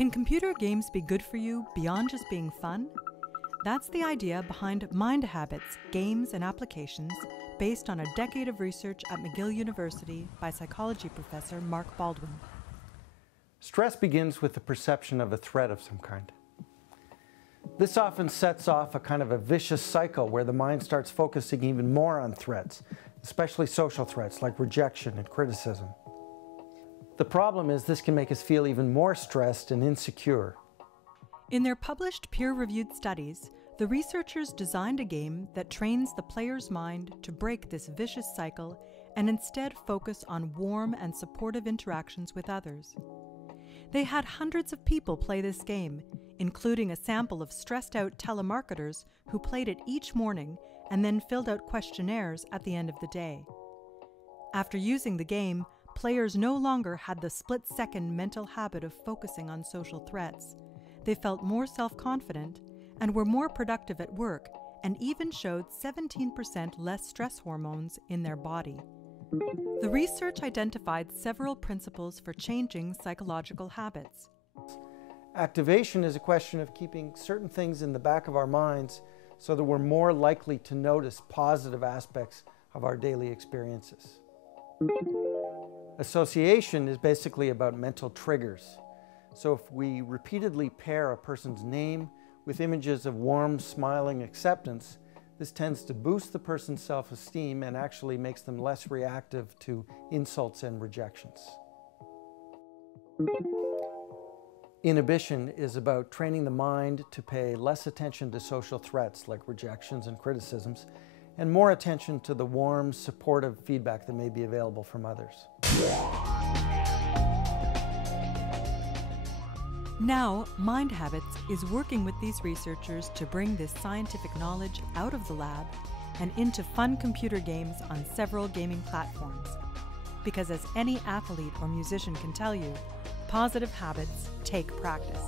Can computer games be good for you beyond just being fun? That's the idea behind MindHabits, games and applications, based on a decade of research at McGill University by psychology professor Mark Baldwin. Stress begins with the perception of a threat of some kind. This often sets off a kind of a vicious cycle where the mind starts focusing even more on threats, especially social threats like rejection and criticism. The problem is this can make us feel even more stressed and insecure. In their published peer-reviewed studies, the researchers designed a game that trains the player's mind to break this vicious cycle and instead focus on warm and supportive interactions with others. They had hundreds of people play this game, including a sample of stressed-out telemarketers who played it each morning and then filled out questionnaires at the end of the day. After using the game, players no longer had the split-second mental habit of focusing on social threats. They felt more self-confident and were more productive at work, and even showed 17% less stress hormones in their body. The research identified several principles for changing psychological habits. Activation is a question of keeping certain things in the back of our minds so that we're more likely to notice positive aspects of our daily experiences. Association is basically about mental triggers. So if we repeatedly pair a person's name with images of warm, smiling acceptance, this tends to boost the person's self-esteem and actually makes them less reactive to insults and rejections. Inhibition is about training the mind to pay less attention to social threats like rejections and criticisms, and more attention to the warm, supportive feedback that may be available from others. Now, MindHabits is working with these researchers to bring this scientific knowledge out of the lab and into fun computer games on several gaming platforms. Because as any athlete or musician can tell you, positive habits take practice.